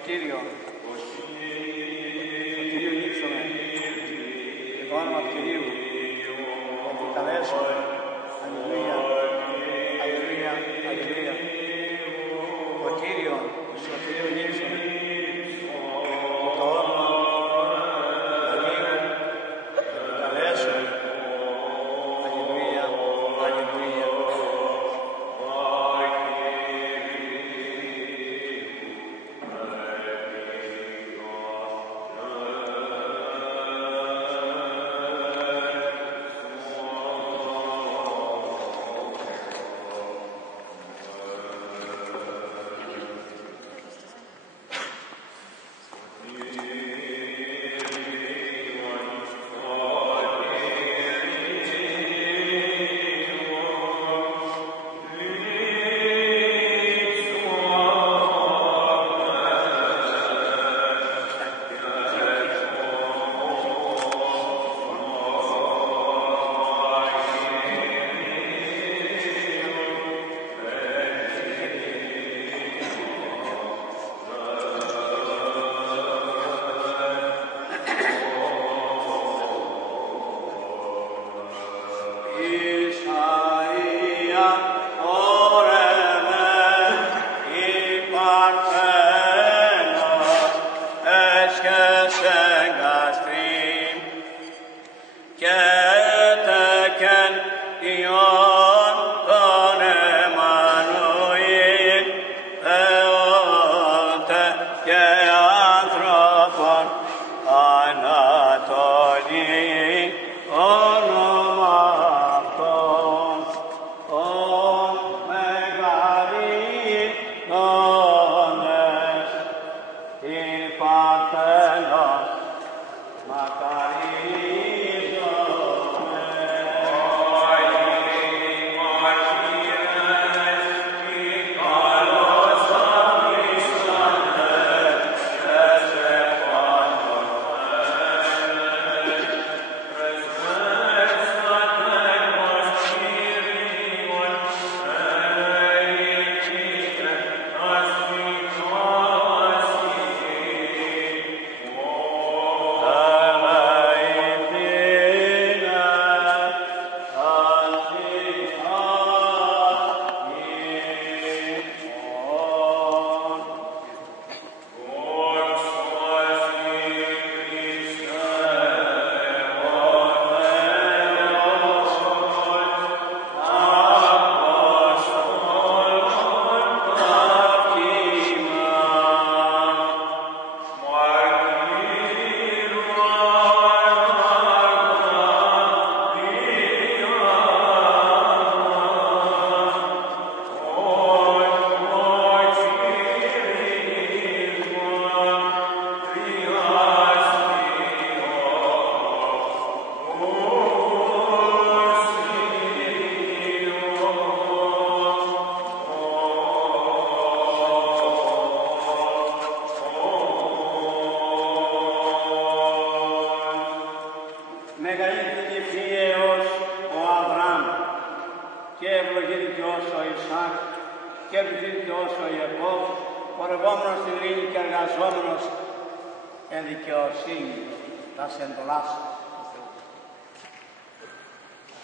Σωτήριο νύψομαι, και το όνομα του Κυρίου επικαλέσουμε. Αλληλούια, αλληλούια, αλληλούια. Σωτήριο νύψομαι, και το όνομα του Κυρίου επικαλέσουμε. Αλληλούια, αλληλούια.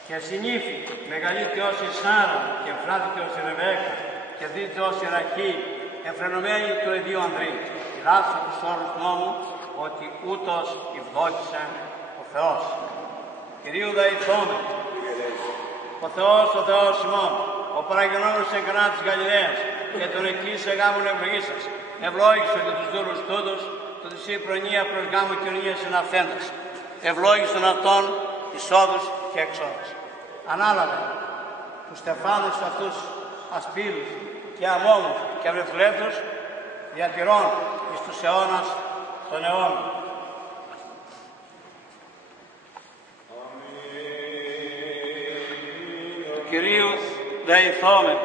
Και συνήφη μεγαλύτερη ως η Σάρα και φράθηκε ως η Ρεβέκα και δίτη ως η Ραχήλ, εμφρενωμένη του Εδίου Ανδρή, γράψε τους όρους νόμου ότι ούτως ευδόκησε ο Θεός. Κυρίου δεηθώμε, ο Θεός ημών, ο παραγενόμενος εν κανά της Γαλιλαίας και τον εκκλήσε γάμων ευλογήσας, ευλόγησε και τους δούλους τούτους, το της η προνοία προς γάμου κοινωνίας εν αυθέντας. Ευλόγησαν αυτόν εισόδους και εξόδους. Ανάλαβε τους στεφάνους αυτούς ασπίλους και αμόμους και αυρεθλέτους διατηρών εις τους αιώνας των αιώνων. Του Κυρίου δεηθώμεν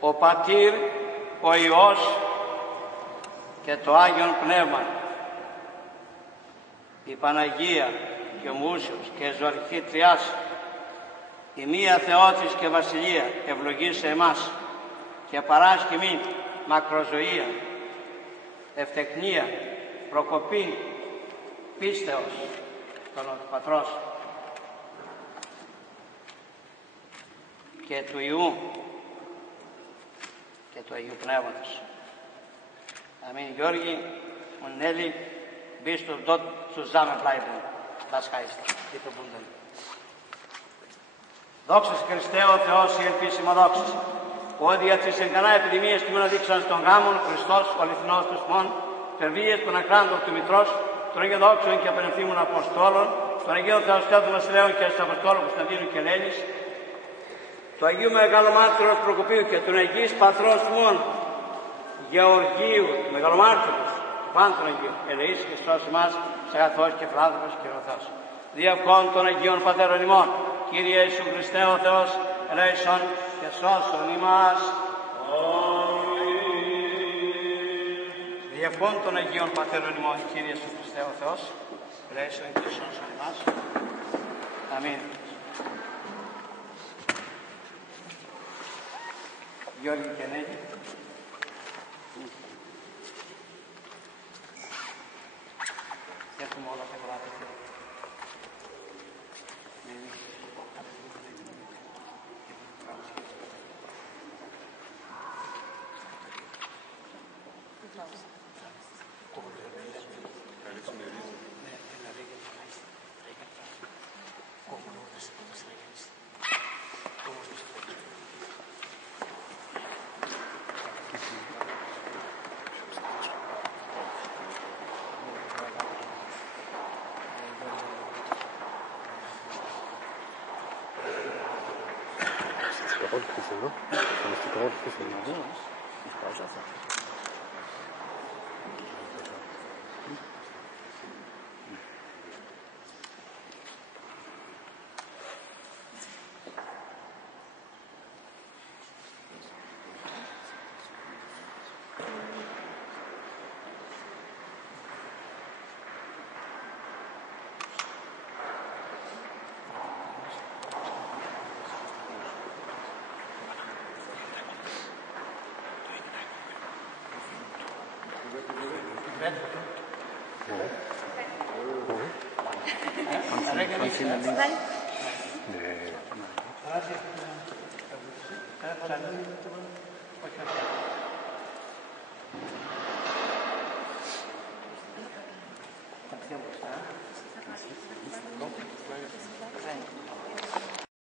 ο Πατήρ, ο Υιός και το Άγιον Πνεύμα, η Παναγία και ο Μούσιος και η Ζωαρχή Τριάς, η μία Θεότης και Βασιλεία ευλογήσε εμάς και παράσχει μην μακροζωία ευτεκνία, προκοπή, πίστεως των Πατρός και του Υιού και του Αγίου Πνεύματος. Amen. Γιώργη, und Nelly, bist du dort zusammenbleiben. Das heißt, die verbunden. Δόξα σε Χριστέ ο Θεός η ελπίσιμα δόξα. Ότι για τις εγκανά επιδημίες του μήνα δείξαν στον γάμον Χριστός ο αληθινός τους μόν, περβίες των ακράντων του Μητρός, των Αγίων Δόξων και απενευθύμων Αποστόλων, των Αγίων Θεοστάτων Βασιλέων και των Αποστόλων Κωνσταντίνου και Ελένης, του Αγίου Μεγαλομάρτυρος Προκοπίου και του Αγίης Πατρός μόν, Γεωργίου, του Μεγαλομάρτυρος, του Πάντων των Αγίων, ελεήσει και σώσει μας, σε αγαθός και φράδικος και ρωθός. Διευκόν των Αγίων Πατέρων ημών, Κύριε Ιησού Χριστέ ο Θεός, ελέησον και σώσον ημάς. Διευκόν των Αγίων Πατέρων ημών, Κύριε Ιησού Χριστέ ο Θεός, ελέησον και σώσον ημάς. Αμήν. Γιώργη και Νέλη. Έχουμε όλα τα πράγματα.